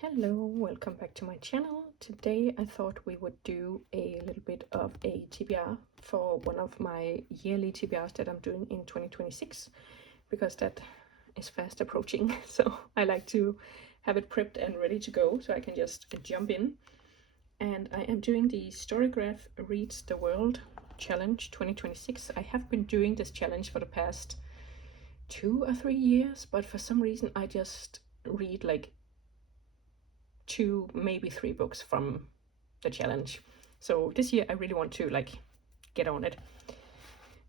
Hello, welcome back to my channel. Today I thought we would do a little bit of a TBR for one of my yearly TBRs that I'm doing in 2026 because that is fast approaching. So I like to have it prepped and ready to go so I can just jump in. And I am doing the Storygraph Reads the World Challenge 2026. I have been doing this challenge for the past 2 or 3 years, but for some reason I just read like 2, maybe 3 books from the challenge. So this year I really want to get on it.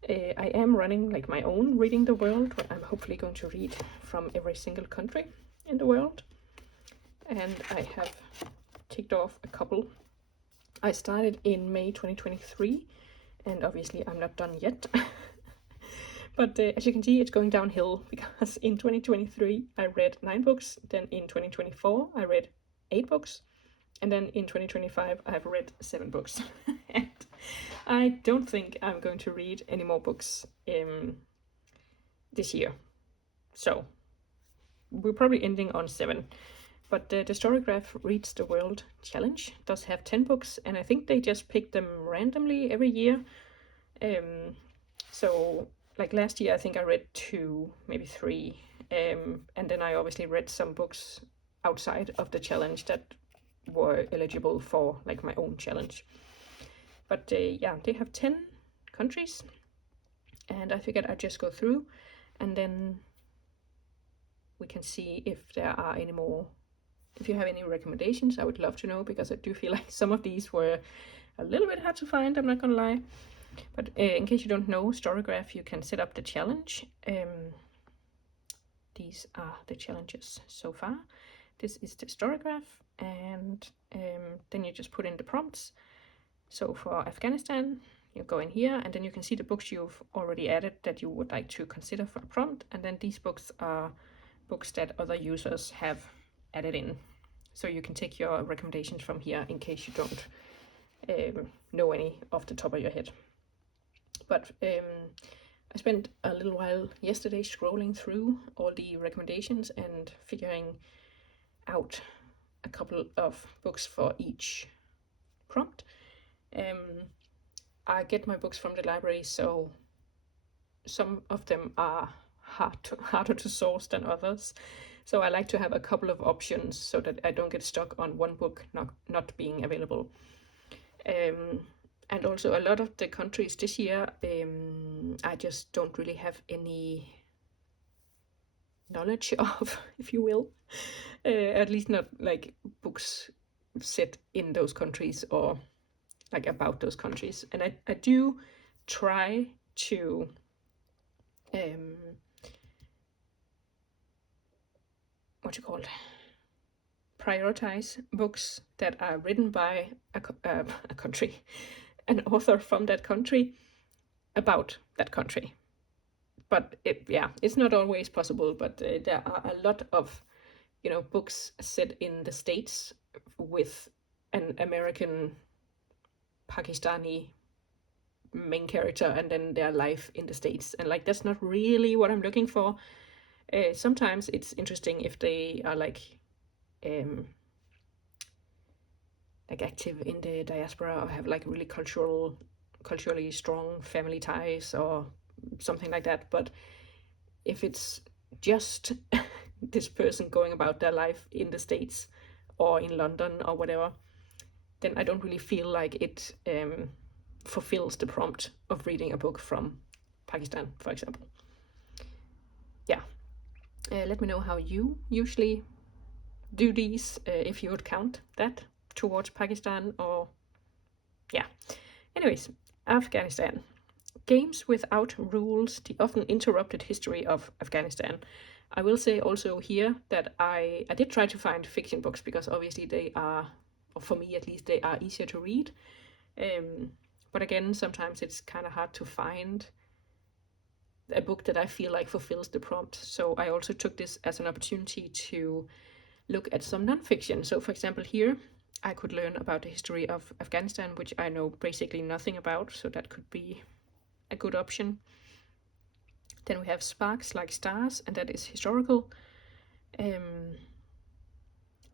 I am running like my own Reading the World, where I'm hopefully going to read from every single country in the world. And I have ticked off a couple. I started in May 2023, and obviously I'm not done yet. But as you can see, it's going downhill because in 2023 I read 9 books, then in 2024 I read 8 books, and then in 2025 I've read 7 books. And I don't think I'm going to read any more books this year. So we're probably ending on 7. But the Storygraph Reads the World Challenge does have 10 books, and I think they just pick them randomly every year. So like last year I think I read 2, maybe 3, and then I obviously read some books outside of the challenge that were eligible for like my own challenge. But yeah, they have 10 countries, and I figured I'd just go through and then we can see if there are any more. If you have any recommendations, I would love to know, because I do feel like some of these were a little bit hard to find, I'm not gonna lie. But in case you don't know Storygraph, you can set up the challenge. These are the challenges so far. This is the Storygraph, and then you just put in the prompts. So for Afghanistan, you go in here, and then you can see the books you've already added that you would like to consider for the prompt. And then these books are books that other users have added in. So you can take your recommendations from here in case you don't know any off the top of your head. But I spent a little while yesterday scrolling through all the recommendations and figuring out a couple of books for each prompt. I get my books from the library, so some of them are harder to source than others. So I like to have a couple of options so that I don't get stuck on one book not being available. And also a lot of the countries this year, I just don't really have any knowledge of, if you will. At least not like books set in those countries or like about those countries. And I do try to prioritize books that are written by a country, an author from that country, about that country. But it's not always possible. But there are a lot of books set in the States with an American Pakistani main character, and then their life in the States, and like that's not really what I'm looking for. Sometimes it's interesting if they are like active in the diaspora or have like really culturally strong family ties or something like that. But if it's just this person going about their life in the States or in London or whatever, then I don't really feel like it fulfills the prompt of reading a book from Pakistan, for example. Yeah. Let me know how you usually do these, if you would count that towards Pakistan, or yeah. Anyways, Afghanistan. Games without rules, the often interrupted history of Afghanistan. I will say also here that I did try to find fiction books, because obviously they are, or for me at least, they are easier to read. But again, sometimes it's kind of hard to find a book that I feel like fulfills the prompt. So I also took this as an opportunity to look at some nonfiction. So for example, here I could learn about the history of Afghanistan, which I know basically nothing about, so that could be a good option. Then we have Sparks Like Stars, and that is historical.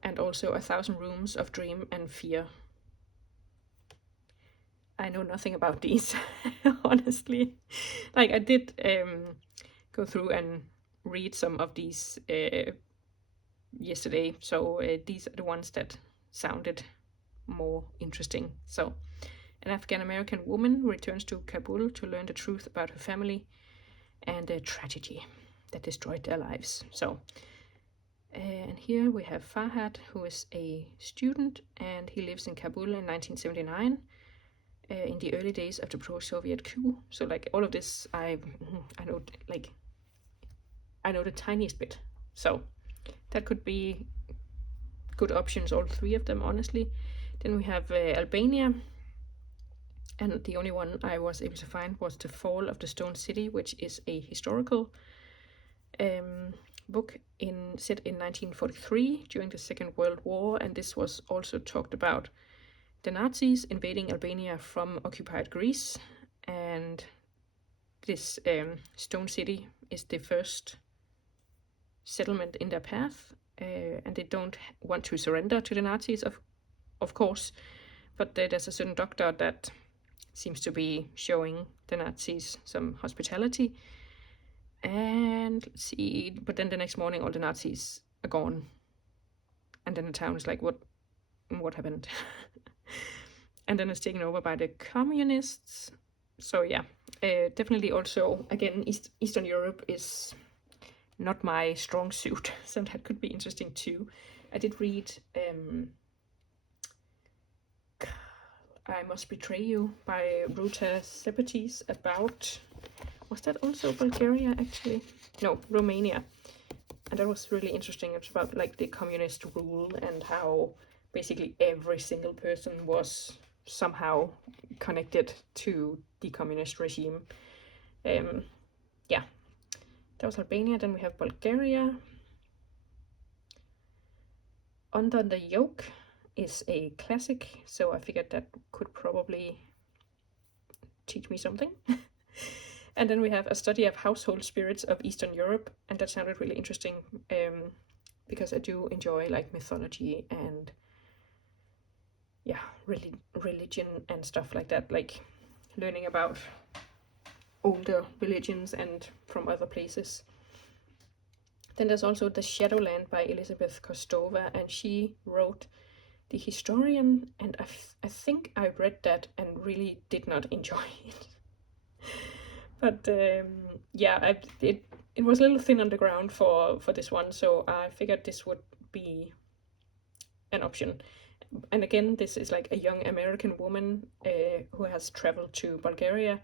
and also 1,000 Rooms of Dream and Fear. I know nothing about these, honestly. Like, I did go through and read some of these yesterday, so these are the ones that sounded more interesting. So, an Afghan American woman returns to Kabul to learn the truth about her family and a tragedy that destroyed their lives. So, and here we have Farhad, who is a student, and he lives in Kabul in 1979, in the early days of the pro-Soviet coup. So, like, all of this, I know, like, I know the tiniest bit. So that could be good options, all three of them, honestly. Then we have Albania, and the only one I was able to find was The Fall of the Stone City, which is a historical book set in 1943 during the Second World War, and this was also talked about the Nazis invading Albania from occupied Greece, and this Stone City is the first settlement in their path, and they don't want to surrender to the Nazis, of course, but there's a certain doctor that seems to be showing the Nazis some hospitality. And let's see, but then the next morning all the Nazis are gone, and then the town is like, what happened? And then it's taken over by the communists. So yeah, definitely also, again, Eastern Europe is not my strong suit, so that could be interesting too. I did read I Must Betray You by Ruta Sepetys about, was that also Bulgaria actually? No, Romania. And that was really interesting. It's about like the communist rule and how basically every single person was somehow connected to the communist regime. Yeah, that was Albania. Then we have Bulgaria. Under the Yoke is a classic, so I figured that could probably teach me something. And then we have A Study of Household Spirits of Eastern Europe, and that sounded really interesting, because I do enjoy like mythology and religion and stuff like that, like learning about older religions and from other places. Then there's also The Shadowland by Elizabeth Kostova, and she wrote The Historian, and I think I read that and really did not enjoy it. But yeah, it was a little thin on the ground for this one, so I figured this would be an option. And again, this is like a young American woman who has traveled to Bulgaria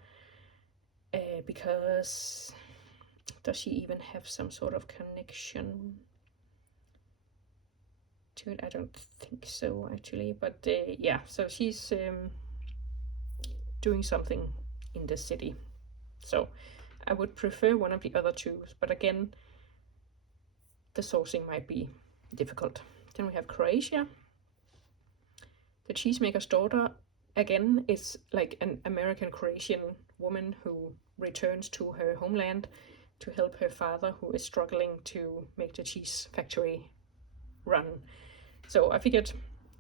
because does she even have some sort of connection to it? I don't think so, actually. But yeah, so she's doing something in the city. So I would prefer one of the other two, but again, the sourcing might be difficult. Then we have Croatia. The Cheesemaker's Daughter, again, is like an American Croatian woman who returns to her homeland to help her father, who is struggling to make the cheese factory run. So I figured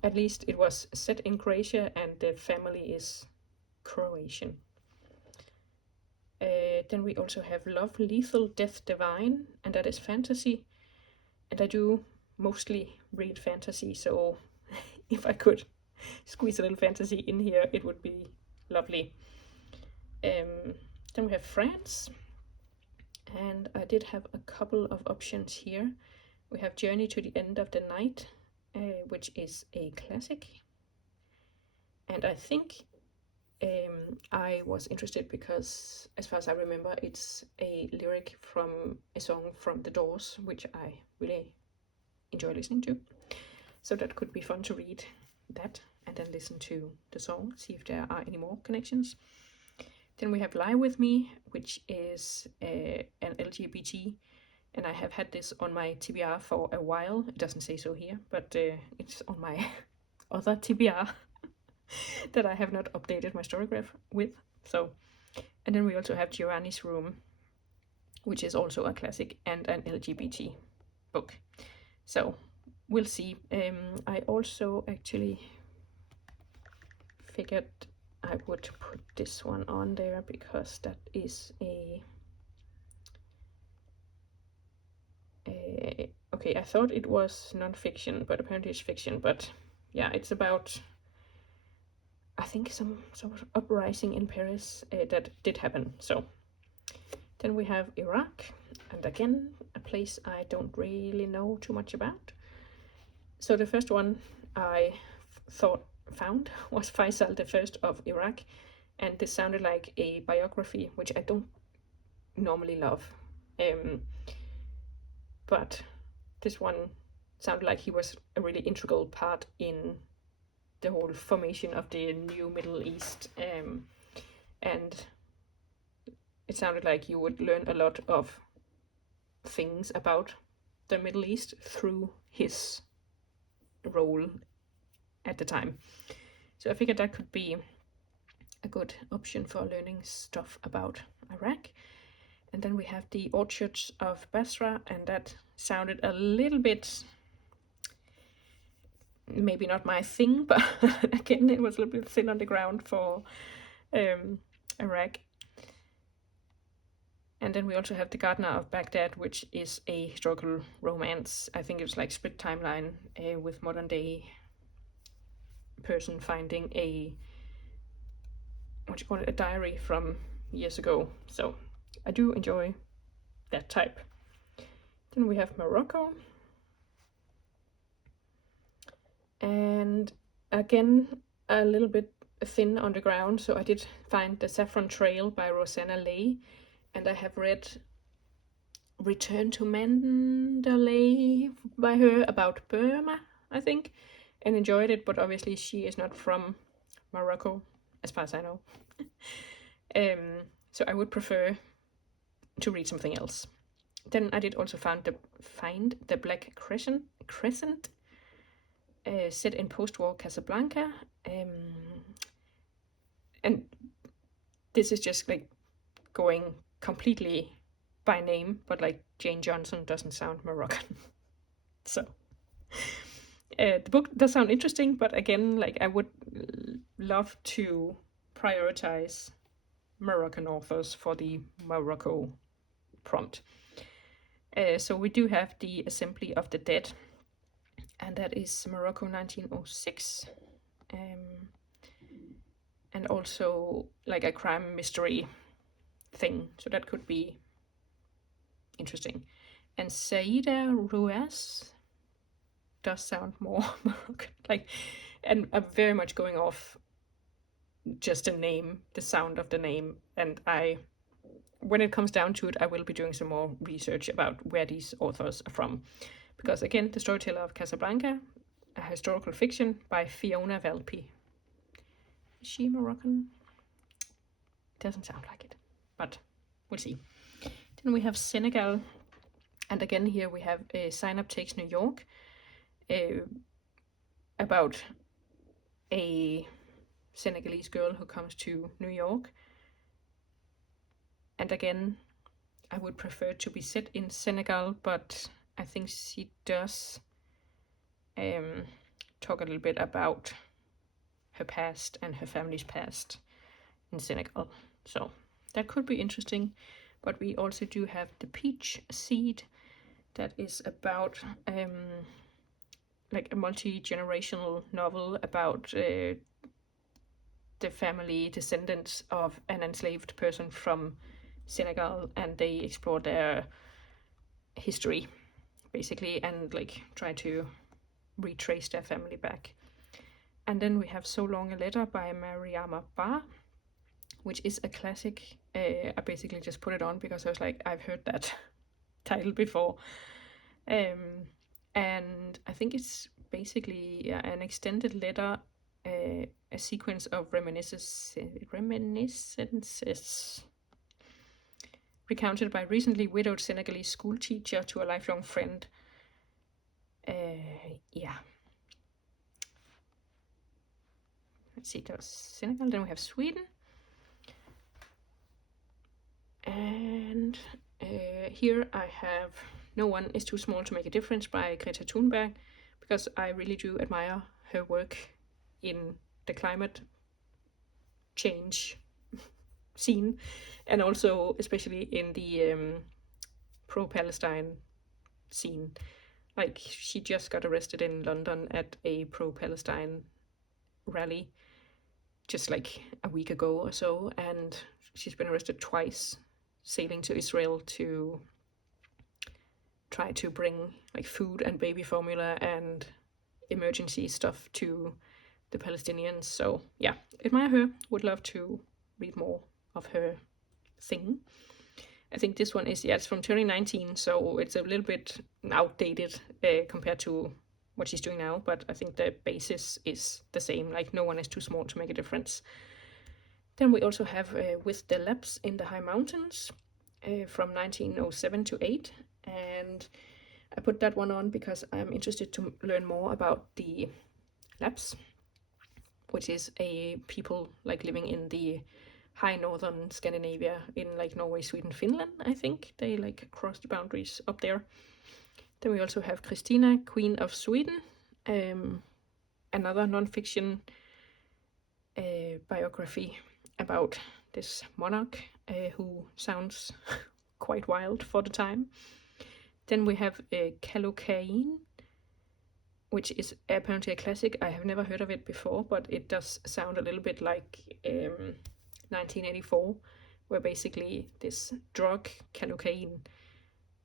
at least it was set in Croatia and the family is Croatian. Then we also have Love Lethal, Death Divine, and that is fantasy. And I do mostly read fantasy, so if I could squeeze a little fantasy in here, it would be lovely. Then we have France, and I did have a couple of options here. We have Journey to the End of the Night, which is a classic, and I think I was interested because, as far as I remember, it's a lyric from a song from The Doors, which I really enjoy listening to. So that could be fun to read that and then listen to the song, see if there are any more connections. Then we have Lie With Me, which is an LGBT, and I have had this on my TBR for a while. It doesn't say so here, but it's on my other TBR that I have not updated my Storygraph with. So, and then we also have Giovanni's Room, which is also a classic and an LGBT book. So we'll see. I also actually figured I would put this one on there because that is okay, I thought it was non-fiction, but apparently it's fiction. But yeah, it's about, I think, some sort of uprising in Paris that did happen. So then we have Iraq, and again, a place I don't really know too much about. So the first one I found was Faisal the First of Iraq, and this sounded like a biography, which I don't normally love. But this one sounded like he was a really integral part in the whole formation of the new Middle East, and it sounded like you would learn a lot of things about the Middle East through his role at the time. So I figured that could be a good option for learning stuff about Iraq. And then we have the Orchards of Basra, and that sounded a little bit, maybe not my thing, but again, it was a little bit thin on the ground for Iraq. And then we also have The Gardener of Baghdad, which is a historical romance. I think it's like split timeline with modern day person finding a, a diary from years ago. So I do enjoy that type. Then we have Morocco. And again, a little bit thin on the ground. So I did find The Saffron Trail by Rosanna Leigh. And I have read Return to Mandalay by her about Burma, I think, and enjoyed it, but obviously she is not from Morocco, as far as I know. So I would prefer to read something else. Then I did also find the Black Crescent, set in post-war Casablanca, and this is just like going completely by name, but like Jane Johnson doesn't sound Moroccan. So the book does sound interesting, but again, like I would love to prioritize Moroccan authors for the Morocco prompt. So we do have The Assembly of the Dead, and that is Morocco 1906, and also like a crime mystery thing, so that could be interesting. And Saida Ruiz does sound more Moroccan, like, and I'm very much going off just the name, the sound of the name, and when it comes down to it, I will be doing some more research about where these authors are from, because again, The Storyteller of Casablanca, a historical fiction by Fiona Valpy. Is she Moroccan? Doesn't sound like it, but we'll see. Then we have Senegal, and again here we have Sign Up Takes New York, about a Senegalese girl who comes to New York. And again, I would prefer to be set in Senegal, but I think she does talk a little bit about her past and her family's past in Senegal. So that could be interesting. But we also do have The Peach Seed, that is about like a multi-generational novel about the family descendants of an enslaved person from Senegal, and they explore their history basically and like try to retrace their family back. And then we have So Long a Letter by Mariama Ba, which is a classic. I basically just put it on because I was like, I've heard that title before. And I think it's basically an extended letter, a sequence of reminiscences recounted by a recently widowed Senegalese school teacher to a lifelong friend. Yeah. Let's see, that was Senegal. Then we have Sweden. And here I have No One Is Too Small to Make a Difference by Greta Thunberg, because I really do admire her work in the climate change scene, and also especially in the pro-Palestine scene. Like, she just got arrested in London at a pro-Palestine rally just like a week ago or so, and she's been arrested twice, sailing to Israel to try to bring like food and baby formula and emergency stuff to the Palestinians. So yeah, admire her. Would love to read more of her thing. I think this one is, yeah, it's from 2019, so it's a little bit outdated compared to what she's doing now, but I think the basis is the same. Like, no one is too small to make a difference. Then we also have With the Lapse in the High Mountains from 1907 to 8, and I put that one on because I'm interested to learn more about the Lapps, which is a people like living in the high northern Scandinavia, in like Norway, Sweden, Finland. I think they like cross the boundaries up there. Then we also have Christina, Queen of Sweden, another non-fiction biography about this monarch who sounds quite wild for the time. Then we have Kallocain, which is apparently a classic. I have never heard of it before, but it does sound a little bit like 1984, where basically this drug, Kallocain,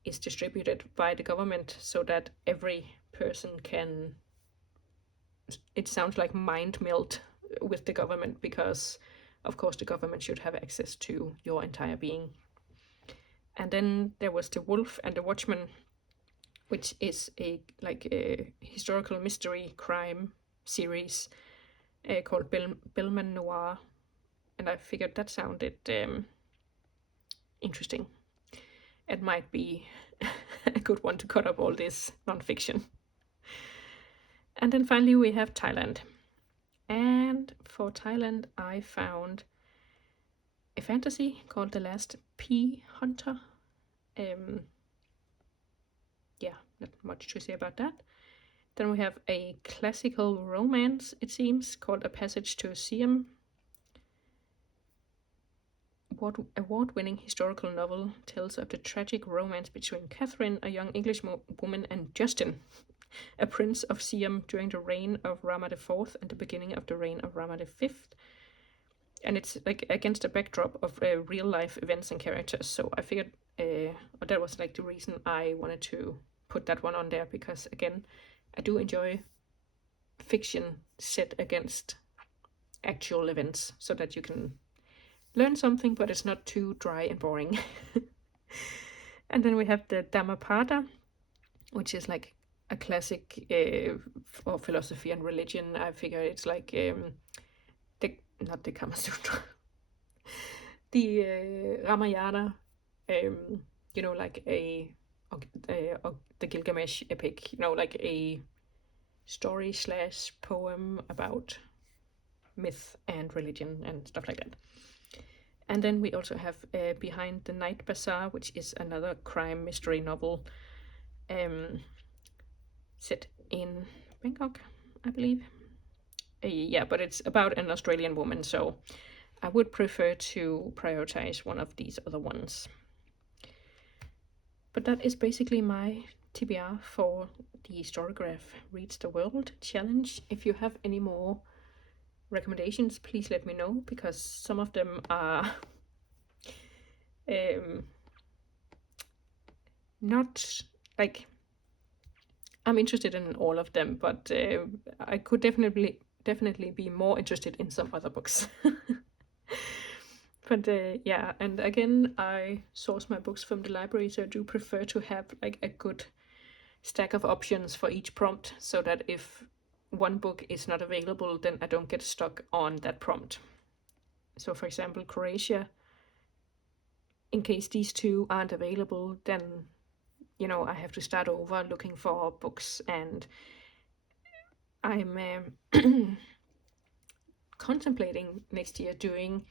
is distributed by the government so that every person can, it sounds like, mind meld with the government, because of course the government should have access to your entire being. And then there was The Wolf and the Watchman, which is a historical mystery crime series called Bellman Noir, and I figured that sounded interesting. It might be a good one to cut up all this non-fiction. And then finally we have Thailand. And for Thailand I found a fantasy called The Last Pea Hunter. Yeah, not much to say about that. Then we have a classical romance, it seems, called A Passage to Siam. Award-winning historical novel tells of the tragic romance between Catherine, a young English woman, and Justin, a prince of Siam during the reign of Rama IV and the beginning of the reign of Rama V. And it's like against a backdrop of real-life events and characters. So I figured that was like the reason I wanted to put that one on there, because again, I do enjoy fiction set against actual events, so that you can learn something, but it's not too dry and boring. And then we have the Dhammapada, which is like a classic for philosophy and religion. I figure it's like not the Kama Sutra, the Ramayana, like the Gilgamesh epic, like a story / poem about myth and religion and stuff like that. And then we also have Behind the Night Bazaar, which is another crime mystery novel set in Bangkok, I believe. Yeah, but it's about an Australian woman, so I would prefer to prioritize one of these other ones. But that is basically my TBR for the Storygraph Reads the World challenge. If you have any more recommendations, please let me know, because some of them are not like, I'm interested in all of them, but I could definitely be more interested in some other books. But yeah, and again, I source my books from the library, so I do prefer to have like a good stack of options for each prompt, so that if one book is not available, then I don't get stuck on that prompt. So for example, Croatia, in case these two aren't available, then I have to start over looking for books, and I'm contemplating next year doing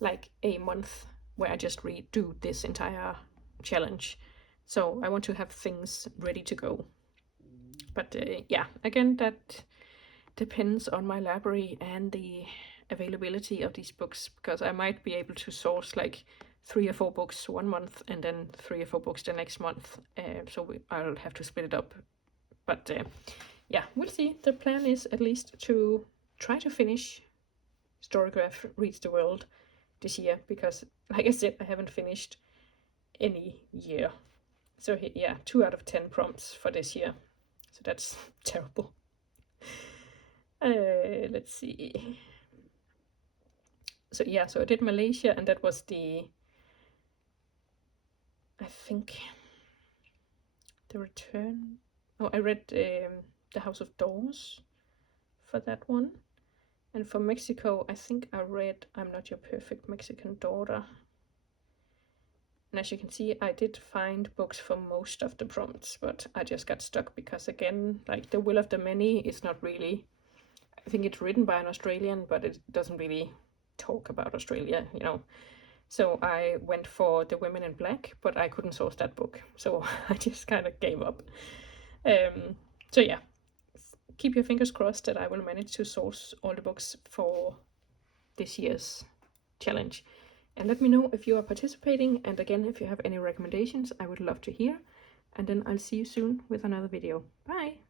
like a month where I just do this entire challenge. So I want to have things ready to go. But yeah, again, that depends on my library and the availability of these books, because I might be able to source like 3 or 4 books one month and then 3 or 4 books the next month. I'll have to split it up. But yeah, we'll see. The plan is at least to try to finish Storygraph Reads the World this year, because like I said, I haven't finished any year. So yeah, 2 out of 10 prompts for this year. So that's terrible. Let's see. So yeah, so I did Malaysia, and that was I think, the return. Oh, I read The House of Doors for that one. And for Mexico, I think I read I'm Not Your Perfect Mexican Daughter. And as you can see, I did find books for most of the prompts, but I just got stuck because, again, like The Will of the Many is not really, I think it's written by an Australian, but it doesn't really talk about Australia, you know. So I went for The Women in Black, but I couldn't source that book, so I just kind of gave up. So yeah, keep your fingers crossed that I will manage to source all the books for this year's challenge. And let me know if you are participating, and again, if you have any recommendations, I would love to hear. And then I'll see you soon with another video. Bye!